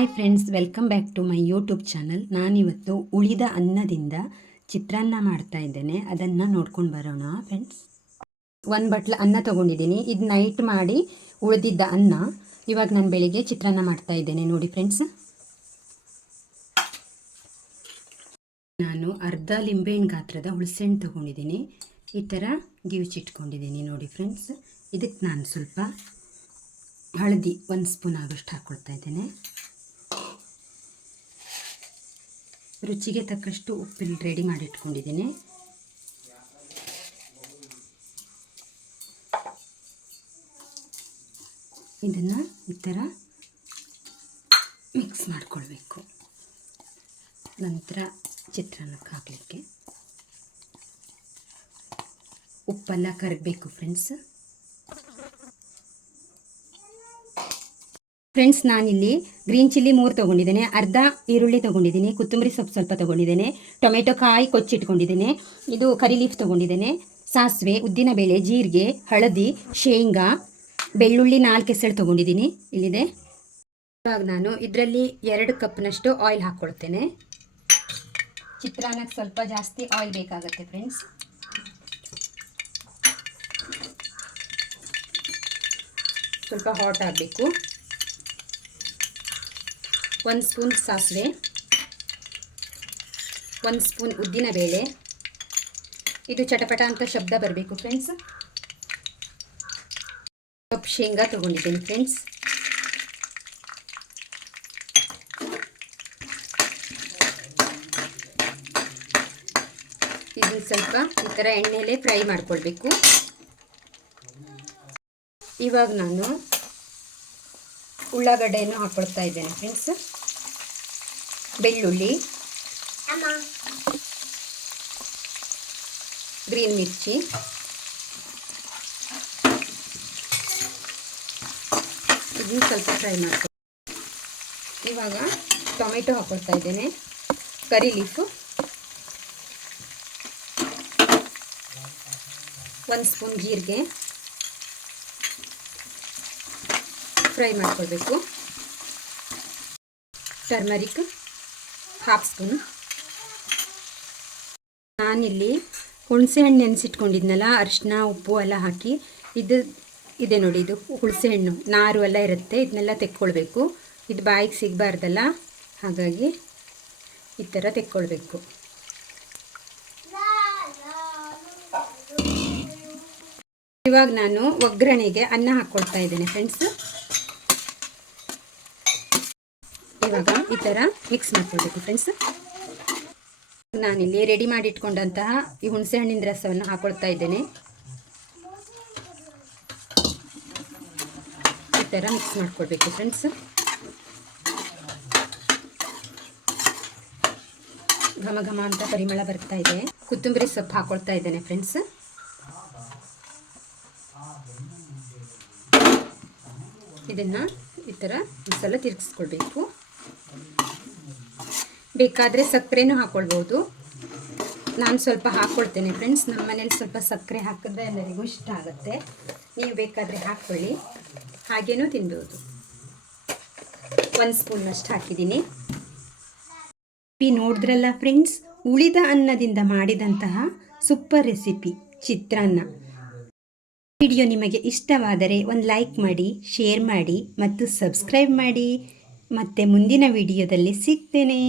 Hi friends welcome back to my YouTube channel ನಾನಿವತ್ತು ಉಳಿದ ಅನ್ನದಿಂದ ಚಿತ್ರಾನ್ನ ಮಾಡ್ತಾ ಇದ್ದೇನೆ. ಅದನ್ನು ನೋಡ್ಕೊಂಡು ಬರೋಣ ಫ್ರೆಂಡ್ಸ್ ಒಂದು ಬಟ್ಲ ಅನ್ನ ತೊಗೊಂಡಿದ್ದೀನಿ. ಇದು ನೈಟ್ ಮಾಡಿ ಉಳಿದಿದ್ದ ಅನ್ನ ಇವಾಗ ನಾನು ಬೆಳಿಗ್ಗೆ ಚಿತ್ರಾನ್ನ ಮಾಡ್ತಾ ಇದ್ದೇನೆ ನೋಡಿ ಫ್ರೆಂಡ್ಸ್ ನಾನು ಅರ್ಧ ಲಿಂಬೆಹಣ್ಣು ಗಾತ್ರದ ಹುಣಸೆಹಣ್ಣು ತೊಗೊಂಡಿದ್ದೀನಿ. ಈ ಥರ ಗಿವಿಚಿಟ್ಕೊಂಡಿದ್ದೀನಿ ನೋಡಿ ಫ್ರೆಂಡ್ಸ್ ಇದಕ್ಕೆ ನಾನು ಸ್ವಲ್ಪ ಹಳದಿ ಒಂದು ಸ್ಪೂನ್ ಆಗೋಷ್ಟು ಹಾಕ್ಕೊಳ್ತಾ ಇದ್ದೇನೆ. ರುಚಿಗೆ ತಕ್ಕಷ್ಟು ಉಪ್ಪಿನ ರೆಡಿ ಮಾಡಿ ಇಟ್ಕೊಂಡಿದ್ದೀನಿ. ಇದನ್ನು ಈ ಥರ ಮಿಕ್ಸ್ ಮಾಡಿಕೊಳ್ಬೇಕು. ನಂತರ ಚಿತ್ರಾನ್ನಕ್ಕೆ ಹಾಕಲಿಕ್ಕೆ. ಉಪ್ಪೆಲ್ಲ ಕರಗಬೇಕು ಫ್ರೆಂಡ್ಸ್ ಫ್ರೆಂಡ್ಸ್ ನಾನಿಲ್ಲಿ ಗ್ರೀನ್ ಚಿಲ್ಲಿ ಮೂರು ತೊಗೊಂಡಿದ್ದೇನೆ. ಅರ್ಧ ಈರುಳ್ಳಿ ತೊಗೊಂಡಿದ್ದೀನಿ. ಕೊತ್ತಂಬರಿ ಸೊಪ್ಪು ಸ್ವಲ್ಪ ತೊಗೊಂಡಿದ್ದೇನೆ. ಟೊಮೆಟೊ ಕಾಯಿ ಕೊಚ್ಚಿಟ್ಕೊಂಡಿದ್ದೇನೆ. ಇದು ಕರಿ ಲೀಫ್ ತೊಗೊಂಡಿದ್ದೇನೆ. ಸಾಸಿವೆ ಉದ್ದಿನಬೇಳೆ ಜೀರಿಗೆ, ಹಳದಿ, ಶೇಂಗಾ, ಬೆಳ್ಳುಳ್ಳಿ ನಾಲ್ಕು ಎಸಳು ತೊಗೊಂಡಿದ್ದೀನಿ. ಇಲ್ಲಿದೆ. ಇವಾಗ ನಾನು ಇದರಲ್ಲಿ ಎರಡು ಕಪ್ನಷ್ಟು ಆಯಿಲ್ ಹಾಕ್ಕೊಳ್ತೇನೆ ಚಿತ್ರಾನ್ನಕ್ಕೆ ಸ್ವಲ್ಪ ಜಾಸ್ತಿ ಆಯಿಲ್ ಬೇಕಾಗುತ್ತೆ ಫ್ರೆಂಡ್ಸ್ ಸ್ವಲ್ಪ ಹಾಟ್ ಆಗಬೇಕು. ಒಂದು ಸ್ಪೂನ್ ಸಾಸಿವೆ, ಒಂದು ಸ್ಪೂನ್ ಉದ್ದಿನ ಬೇಳೆ. ಇದು ಚಟಪಟ ಅಂತ ಶಬ್ದ ಬರಬೇಕು ಫ್ರೆಂಡ್ಸ್ ಕಪ್ ಶೇಂಗಾ ತೊಗೊಂಡಿದ್ದೀನಿ ಫ್ರೆಂಡ್ಸ್ ಇದು ಸ್ವಲ್ಪ ಈ ಥರ ಎಣ್ಣೆಯಲ್ಲೇ ಫ್ರೈ ಮಾಡ್ಕೊಳ್ಬೇಕು. ಇವಾಗ ನಾನು ಉಳ್ಳಾಗಡ್ಡೆಯನ್ನು ಹಾಕ್ಕೊಳ್ತಾ ಇದ್ದೇನೆ ಫ್ರೆಂಡ್ಸ್ ಬೆಳ್ಳುಳ್ಳಿ ಗ್ರೀನ್ ಮಿರ್ಚಿ ಇದನ್ನು ಸ್ವಲ್ಪ ಫ್ರೈ ಮಾಡ್ತೀನಿ ಇವಾಗ ಟೊಮೆಟೊ ಹಾಕ್ಕೊಳ್ತಾ ಇದ್ದೇನೆ. ಕರಿ ಲೀಫು ಒಂದು ಸ್ಪೂನ್ ಜೀರಿಗೆ. ಫ್ರೈ ಮಾಡ್ಕೊಳ್ಬೇಕು. ಟರ್ಮರಿಕ್ ಹಾಫ್ ಸ್ಪೂನ್ ನಾನಿಲ್ಲಿ ಹುಣಸೆ ಹಣ್ಣು ನೆನೆಸಿಟ್ಕೊಂಡಿದ್ನಲ್ಲ ಅರಿಶಿನ ಉಪ್ಪು ಎಲ್ಲ ಹಾಕಿ, ಇದು ಇದೆ ನೋಡಿ, ಇದು ಹುಣಸೆಹಣ್ಣು ನಾರು ಎಲ್ಲ ಇರುತ್ತೆ, ಇದನ್ನೆಲ್ಲ ತೆಕ್ಕೊಳ್ಬೇಕು. ಇದು ಬಾಯಿಗೆ ಸಿಗಬಾರ್ದಲ್ಲ, ಹಾಗಾಗಿ ಈ ಥರ ತೆಕ್ಕೊಳ್ಬೇಕು. ಇವಾಗ ನಾನು ಒಗ್ಗರಣೆಗೆ ಅನ್ನ ಹಾಕ್ಕೊಳ್ತಾ ಇದ್ದೇನೆ ಫ್ರೆಂಡ್ಸ್ ಇವಾಗ ಈ ಥರ ಮಿಕ್ಸ್ ಮಾಡ್ಕೊಳ್ಬೇಕು ಫ್ರೆಂಡ್ಸ್ ನಾನಿಲ್ಲಿ ರೆಡಿ ಮಾಡಿ ಇಟ್ಕೊಂಡಂತಹ ಈ ಹುಣಸೆ ಹಣ್ಣಿನ ರಸವನ್ನು ಹಾಕೊಳ್ತಾ ಇದ್ದೇನೆ. ಈ ಥರ ಮಿಕ್ಸ್ ಮಾಡ್ಕೊಳ್ಬೇಕು ಫ್ರೆಂಡ್ಸ್ ಘಮ ಘಮ ಅಂತ ಪರಿಮಳ ಬರ್ತಾ ಇದೆ. ಕೊತ್ತಂಬರಿ ಸೊಪ್ಪು ಹಾಕೊಳ್ತಾ ಇದ್ದೇನೆ ಫ್ರೆಂಡ್ಸ್ ಇದನ್ನು ಈ ಥರ ಮಸಾಲ ತಿರುಗಿಸ್ಕೊಳ್ಬೇಕು. ಬೇಕಾದರೆ ಸಕ್ಕರೆನೂ ಹಾಕ್ಕೊಳ್ಬೋದು ನಾನು ಸ್ವಲ್ಪ ಹಾಕ್ಕೊಳ್ತೇನೆ ಫ್ರೆಂಡ್ಸ್ ನಮ್ಮ ಮನೇಲಿ ಸ್ವಲ್ಪ ಸಕ್ಕರೆ ಹಾಕಿದ್ರೆ ಎಲ್ಲರಿಗೂ ಇಷ್ಟ ಆಗುತ್ತೆ. ನೀವು ಬೇಕಾದರೆ ಹಾಕ್ಕೊಳ್ಳಿ ಹಾಗೇನೂ ತಿನ್ಬೋದು. ಒಂದು ಸ್ಪೂನ್ನಷ್ಟು ಹಾಕಿದ್ದೀನಿ. ನೋಡಿದ್ರಲ್ಲ ಫ್ರೆಂಡ್ಸ್ ಉಳಿದ ಅನ್ನದಿಂದ ಮಾಡಿದಂತಹ ಸೂಪರ್ ರೆಸಿಪಿ ಚಿತ್ರಾನ್ನ. ವಿಡಿಯೋ ನಿಮಗೆ ಇಷ್ಟವಾದರೆ ಒಂದು ಲೈಕ್ ಮಾಡಿ ಶೇರ್ ಮಾಡಿ ಮತ್ತು ಸಬ್ಸ್ಕ್ರೈಬ್ ಮಾಡಿ. ಮತ್ತು ಮುಂದಿನ ವಿಡಿಯೋದಲ್ಲಿ ಸಿಗ್ತೇನೆ.